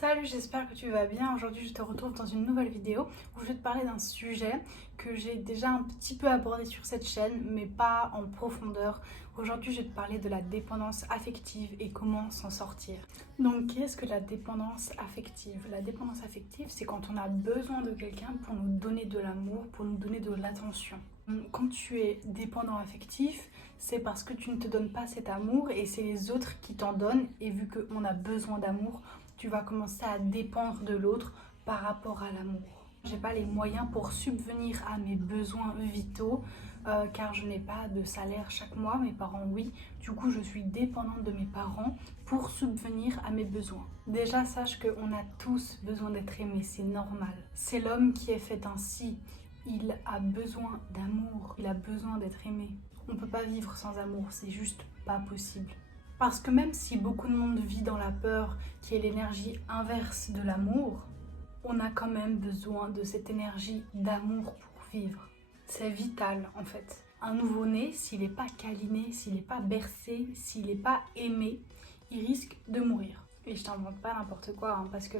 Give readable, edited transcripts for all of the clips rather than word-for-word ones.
Salut, j'espère que tu vas bien. Aujourd'hui, je te retrouve dans une nouvelle vidéo où je vais te parler d'un sujet que j'ai déjà un petit peu abordé sur cette chaîne, mais pas en profondeur. Aujourd'hui, je vais te parler de la dépendance affective et comment s'en sortir. Donc, qu'est-ce que la dépendance affective? La dépendance affective, c'est quand on a besoin de quelqu'un pour nous donner de l'amour, pour nous donner de l'attention. Quand tu es dépendant affectif, c'est parce que tu ne te donnes pas cet amour et c'est les autres qui t'en donnent. Et vu qu'on a besoin d'amour, tu vas commencer à dépendre de l'autre par rapport à l'amour. J'ai pas les moyens pour subvenir à mes besoins vitaux car je n'ai pas de salaire chaque mois. Mes parents, oui. Du coup, je suis dépendante de mes parents pour subvenir à mes besoins. Déjà, sache qu'on a tous besoin d'être aimés, c'est normal. C'est l'homme qui est fait ainsi. Il a besoin d'amour, il a besoin d'être aimé. On ne peut pas vivre sans amour, c'est juste pas possible. Parce que même si beaucoup de monde vit dans la peur, qui est l'énergie inverse de l'amour, on a quand même besoin de cette énergie d'amour pour vivre. C'est vital en fait. Un nouveau-né, s'il n'est pas câliné, s'il n'est pas bercé, s'il n'est pas aimé, il risque de mourir. Et je t'invente pas n'importe quoi, parce que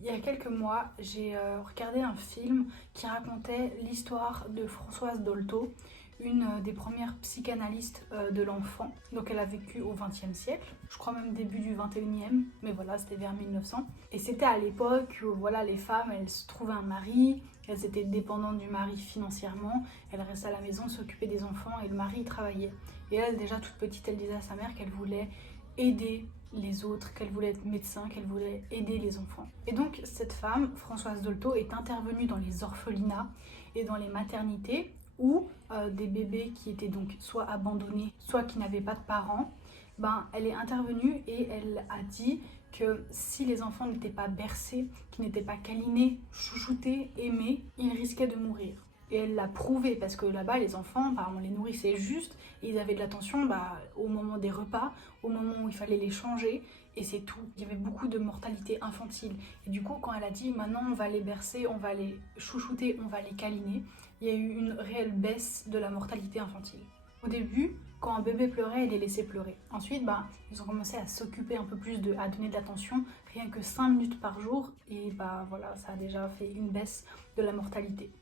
il y a quelques mois, j'ai regardé un film qui racontait l'histoire de Françoise Dolto, une des premières psychanalystes de l'enfant. Donc elle a vécu au XXe siècle, je crois même début du XXIe, mais voilà, c'était vers 1900. Et c'était à l'époque où voilà, les femmes, elles se trouvaient un mari, elles étaient dépendantes du mari financièrement, elles restaient à la maison, s'occupaient des enfants et le mari travaillait. Et elle, déjà toute petite, elle disait à sa mère qu'elle voulait aider les autres, qu'elle voulait être médecin, qu'elle voulait aider les enfants. Et donc cette femme, Françoise Dolto, est intervenue dans les orphelinats et dans les maternités où des bébés qui étaient donc soit abandonnés, soit qui n'avaient pas de parents, elle est intervenue et elle a dit que si les enfants n'étaient pas bercés, qui n'étaient pas câlinés, chouchoutés, aimés, ils risquaient de mourir. Et elle l'a prouvé parce que là-bas, les enfants, on les nourrissait juste et ils avaient de l'attention au moment des repas, au moment où il fallait les changer et c'est tout. Il y avait beaucoup de mortalité infantile. Et du coup, quand elle a dit maintenant on va les bercer, on va les chouchouter, on va les câliner, il y a eu une réelle baisse de la mortalité infantile. Au début, quand un bébé pleurait, elle les laissait pleurer. Ensuite, ils ont commencé à s'occuper un peu plus, à donner de l'attention, rien que 5 minutes par jour. Et voilà, ça a déjà fait une baisse de la mortalité.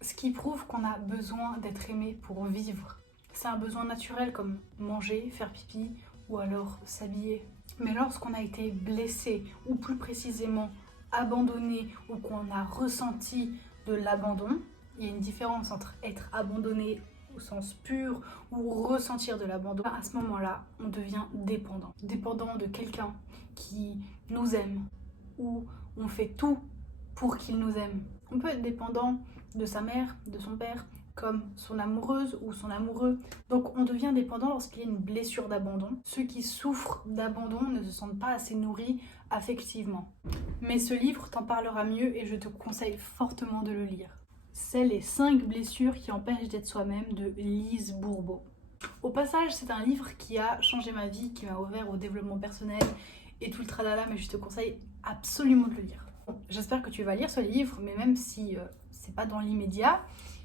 Ce qui prouve qu'on a besoin d'être aimé pour vivre. C'est un besoin naturel comme manger, faire pipi ou alors s'habiller. Mais lorsqu'on a été blessé ou plus précisément abandonné ou qu'on a ressenti de l'abandon, il y a une différence entre être abandonné au sens pur ou ressentir de l'abandon. À ce moment-là, on devient dépendant. Dépendant de quelqu'un qui nous aime ou on fait tout pour qu'il nous aime. On peut être dépendant de sa mère, de son père, comme son amoureuse ou son amoureux. Donc on devient dépendant lorsqu'il y a une blessure d'abandon. Ceux qui souffrent d'abandon ne se sentent pas assez nourris affectivement. Mais ce livre t'en parlera mieux et je te conseille fortement de le lire. C'est Les 5 blessures qui empêchent d'être soi-même de Lise Bourbeau. Au passage, c'est un livre qui a changé ma vie, qui m'a ouvert au développement personnel et tout le tralala, mais je te conseille absolument de le lire. J'espère que tu vas lire ce livre, mais même si c'est pas dans l'immédiat,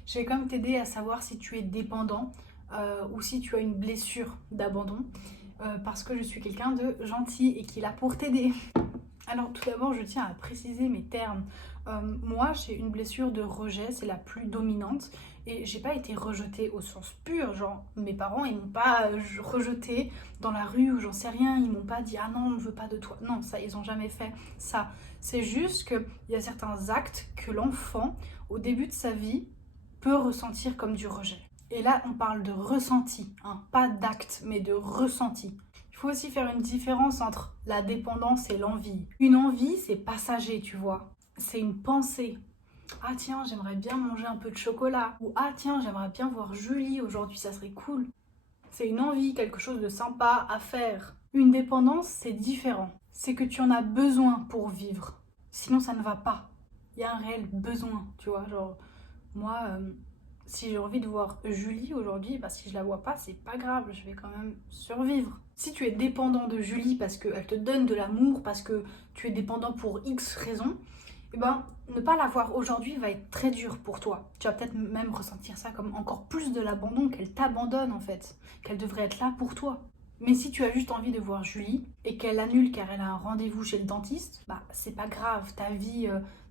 je vais quand même t'aider à savoir si tu es dépendant ou si tu as une blessure d'abandon, parce que je suis quelqu'un de gentil et qui est là pour t'aider. Alors tout d'abord, je tiens à préciser mes termes. Moi, j'ai une blessure de rejet, c'est la plus dominante, et j'ai pas été rejetée au sens pur, genre mes parents ils m'ont pas rejetée dans la rue ou j'en sais rien, ils m'ont pas dit ah non on veut pas de toi, non ça ils ont jamais fait ça. C'est juste qu'il y a certains actes que l'enfant au début de sa vie peut ressentir comme du rejet. Et là on parle de ressenti, pas d'acte mais de ressenti. Il faut aussi faire une différence entre la dépendance et l'envie. Une envie c'est passager, tu vois, c'est une pensée. Ah tiens, j'aimerais bien manger un peu de chocolat. Ou ah tiens, j'aimerais bien voir Julie aujourd'hui, ça serait cool. C'est une envie, quelque chose de sympa à faire. Une dépendance, c'est différent. C'est que tu en as besoin pour vivre. Sinon, ça ne va pas. Il y a un réel besoin, tu vois. Genre, moi, si j'ai envie de voir Julie aujourd'hui, si je la vois pas, c'est pas grave, je vais quand même survivre. Si tu es dépendant de Julie parce qu'elle te donne de l'amour, parce que tu es dépendant pour X raisons, ne pas la voir aujourd'hui va être très dur pour toi. Tu vas peut-être même ressentir ça comme encore plus de l'abandon, qu'elle t'abandonne en fait, qu'elle devrait être là pour toi. Mais si tu as juste envie de voir Julie et qu'elle annule car elle a un rendez-vous chez le dentiste, bah c'est pas grave, ta vie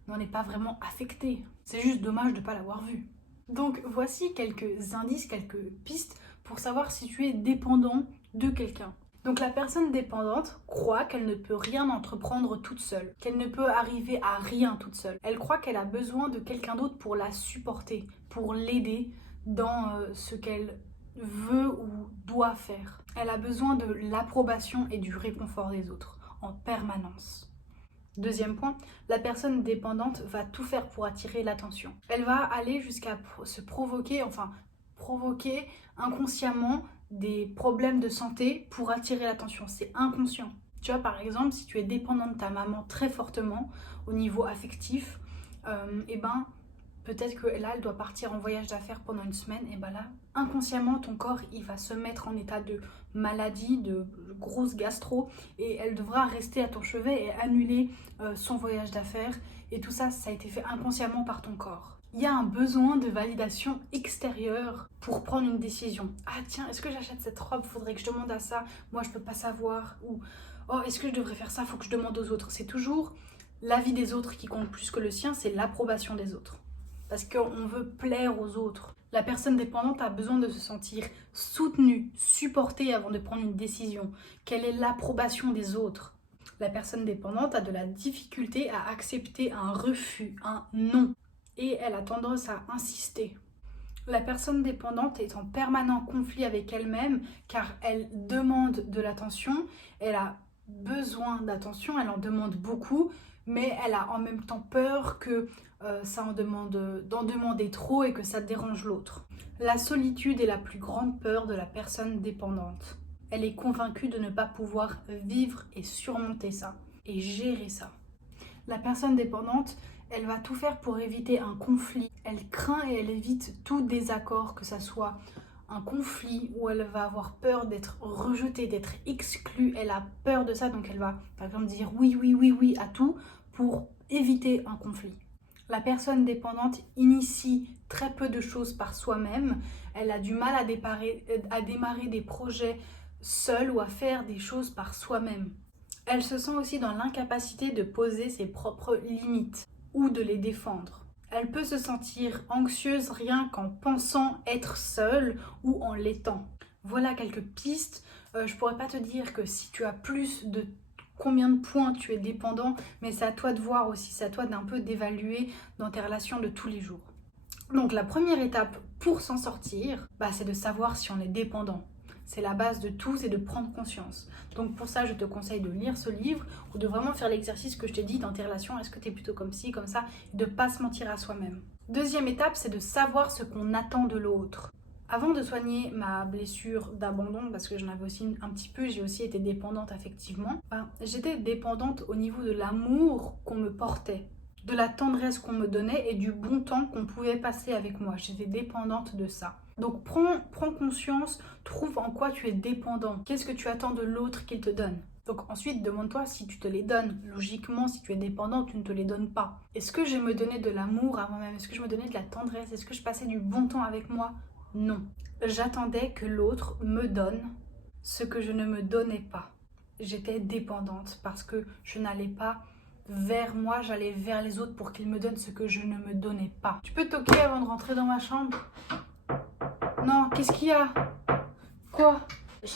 n'en est pas vraiment affectée. C'est juste dommage de ne pas l'avoir vue. Donc voici quelques indices, quelques pistes pour savoir si tu es dépendant de quelqu'un. Donc la personne dépendante croit qu'elle ne peut rien entreprendre toute seule, qu'elle ne peut arriver à rien toute seule. Elle croit qu'elle a besoin de quelqu'un d'autre pour la supporter, pour l'aider dans ce qu'elle veut ou doit faire. Elle a besoin de l'approbation et du réconfort des autres en permanence. Deuxième point, la personne dépendante va tout faire pour attirer l'attention. Elle va aller jusqu'à se provoquer inconsciemment des problèmes de santé pour attirer l'attention. C'est inconscient. Tu vois, par exemple, si tu es dépendant de ta maman très fortement au niveau affectif, peut-être que là, elle doit partir en voyage d'affaires pendant une semaine, et là, inconsciemment, ton corps, il va se mettre en état de maladie, de grosse gastro, et elle devra rester à ton chevet et annuler son voyage d'affaires. Et tout ça, ça a été fait inconsciemment par ton corps. Il y a un besoin de validation extérieure pour prendre une décision. Ah tiens, est-ce que j'achète cette robe? Faudrait que je demande à ça. Moi, je peux pas savoir. Ou oh, est-ce que je devrais faire ça? Faut que je demande aux autres. C'est toujours l'avis des autres qui compte plus que le sien, c'est l'approbation des autres. Parce qu'on veut plaire aux autres. La personne dépendante a besoin de se sentir soutenue, supportée avant de prendre une décision. Quelle est l'approbation des autres? La personne dépendante a de la difficulté à accepter un refus, un non. Et elle a tendance à insister. La personne dépendante est en permanent conflit avec elle-même car elle demande de l'attention, elle a besoin d'attention, elle en demande beaucoup, mais elle a en même temps peur que d'en demander trop et que ça dérange l'autre. La solitude est la plus grande peur de la personne dépendante. Elle est convaincue de ne pas pouvoir vivre et surmonter ça, et gérer ça. La personne dépendante, elle va tout faire pour éviter un conflit. Elle craint et elle évite tout désaccord, que ça soit un conflit où elle va avoir peur d'être rejetée, d'être exclue. Elle a peur de ça, donc elle va par exemple dire oui, oui, oui, oui à tout pour éviter un conflit. La personne dépendante initie très peu de choses par soi-même. Elle a du mal à démarrer des projets seule ou à faire des choses par soi-même. Elle se sent aussi dans l'incapacité de poser ses propres limites ou de les défendre. Elle peut se sentir anxieuse rien qu'en pensant être seule ou en l'étant. Voilà quelques pistes. Je pourrais pas te dire que si tu as plus de combien de points tu es dépendant, mais c'est à toi de voir aussi, c'est à toi d'un peu d'évaluer dans tes relations de tous les jours. Donc la première étape pour s'en sortir, c'est de savoir si on est dépendant. C'est la base de tout, c'est de prendre conscience. Donc pour ça, je te conseille de lire ce livre ou de vraiment faire l'exercice que je t'ai dit dans tes relations. Est-ce que tu es plutôt comme ci, comme ça, et de ne pas se mentir à soi-même. Deuxième étape, c'est de savoir ce qu'on attend de l'autre. Avant de soigner ma blessure d'abandon, parce que j'en avais aussi un petit peu, j'ai aussi été dépendante affectivement, j'étais dépendante au niveau de l'amour qu'on me portait, de la tendresse qu'on me donnait et du bon temps qu'on pouvait passer avec moi. J'étais dépendante de ça. Donc prends conscience, trouve en quoi tu es dépendant. Qu'est-ce que tu attends de l'autre qu'il te donne? Donc ensuite, demande-toi si tu te les donnes. Logiquement, si tu es dépendant, tu ne te les donnes pas. Est-ce que je me donnais de l'amour à moi-même? Est-ce que je me donnais de la tendresse? Est-ce que je passais du bon temps avec moi? Non. J'attendais que l'autre me donne ce que je ne me donnais pas. J'étais dépendante parce que je n'allais pas vers moi, j'allais vers les autres pour qu'ils me donnent ce que je ne me donnais pas. Tu peux toquer avant de rentrer dans ma chambre? Non, qu'est-ce qu'il y a? Quoi?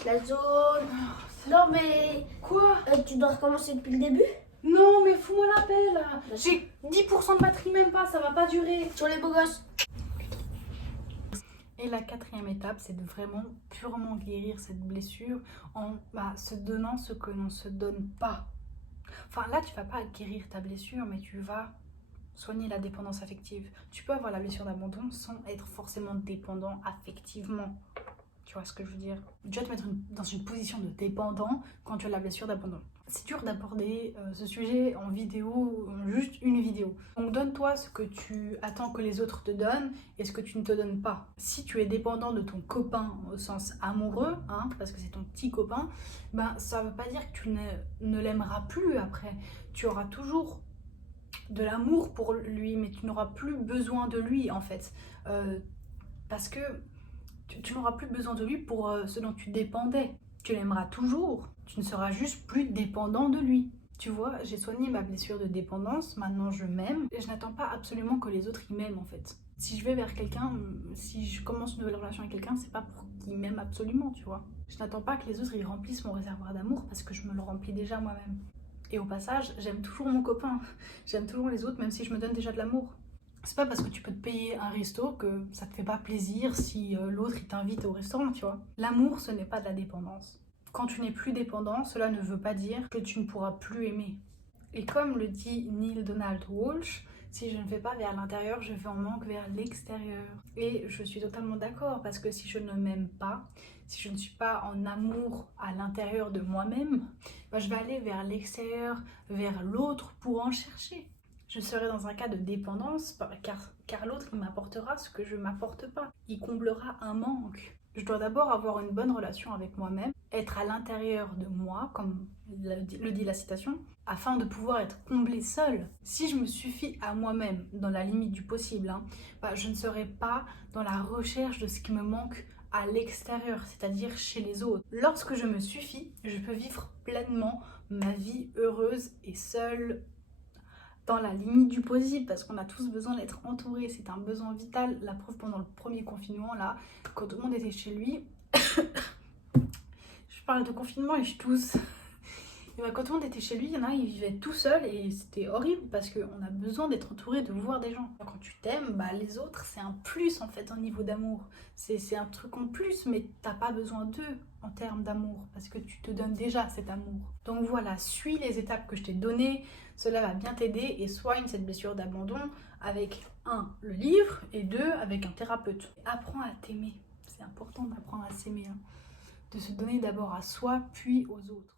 La zone. Non mais... Quoi? Tu dois recommencer depuis le début? Non mais fous-moi la paix là. J'ai 10% de batterie, même pas, ça va pas durer. Sur les beaux gosses. Et la quatrième étape, c'est de vraiment purement guérir cette blessure en se donnant ce que l'on se donne pas. Enfin là, tu vas pas guérir ta blessure, mais tu vas soigner la dépendance affective. Tu peux avoir la blessure d'abandon sans être forcément dépendant affectivement. Tu vois ce que je veux dire? Tu vas te mettre dans une position de dépendant quand tu as la blessure d'abandon. C'est dur d'aborder ce sujet en vidéo, juste une vidéo. Donc donne-toi ce que tu attends que les autres te donnent et ce que tu ne te donnes pas. Si tu es dépendant de ton copain au sens amoureux, parce que c'est ton petit copain, ça ne veut pas dire que tu ne l'aimeras plus après. Tu auras toujours de l'amour pour lui, mais tu n'auras plus besoin de lui en fait. Parce que tu n'auras plus besoin de lui pour ce dont tu dépendais. Tu l'aimeras toujours, tu ne seras juste plus dépendant de lui. Tu vois, j'ai soigné ma blessure de dépendance, maintenant je m'aime et je n'attends pas absolument que les autres y m'aiment en fait. Si je vais vers quelqu'un, si je commence une nouvelle relation avec quelqu'un, c'est pas pour qu'il m'aime absolument, tu vois. Je n'attends pas que les autres y remplissent mon réservoir d'amour parce que je me le remplis déjà moi-même. Et au passage, j'aime toujours mon copain, j'aime toujours les autres même si je me donne déjà de l'amour. C'est pas parce que tu peux te payer un resto que ça te fait pas plaisir si l'autre il t'invite au restaurant, tu vois. L'amour, ce n'est pas de la dépendance. Quand tu n'es plus dépendant, cela ne veut pas dire que tu ne pourras plus aimer. Et comme le dit Neil Donald Walsh, si je ne vais pas vers l'intérieur, je vais en manque vers l'extérieur. Et je suis totalement d'accord parce que si je ne m'aime pas, si je ne suis pas en amour à l'intérieur de moi-même, bah je vais aller vers l'extérieur, vers l'autre pour en chercher. Je serai dans un cas de dépendance car l'autre il m'apportera ce que je ne m'apporte pas. Il comblera un manque. Je dois d'abord avoir une bonne relation avec moi-même, être à l'intérieur de moi, comme le dit la citation, afin de pouvoir être comblée seule. Si je me suffis à moi-même, dans la limite du possible, bah, je ne serai pas dans la recherche de ce qui me manque à l'extérieur, c'est-à-dire chez les autres. Lorsque je me suffis, je peux vivre pleinement ma vie heureuse et seule, dans la limite du possible, parce qu'on a tous besoin d'être entourés, c'est un besoin vital. La preuve, pendant le premier confinement, là, quand tout le monde était chez lui, je parle de confinement et je tousse. Et bah, quand tout le monde était chez lui, il y en a un, il vivait tout seul et c'était horrible parce qu'on a besoin d'être entouré, de voir des gens. Quand tu t'aimes, bah, les autres, c'est un plus en fait au niveau d'amour. C'est un truc en plus, mais t'as pas besoin d'eux en termes d'amour parce que tu te donnes déjà cet amour. Donc voilà, suis les étapes que je t'ai données, cela va bien t'aider et soigne cette blessure d'abandon avec 1. Le livre et 2. Avec un thérapeute. Apprends à t'aimer, c'est important d'apprendre à s'aimer, de se donner d'abord à soi puis aux autres.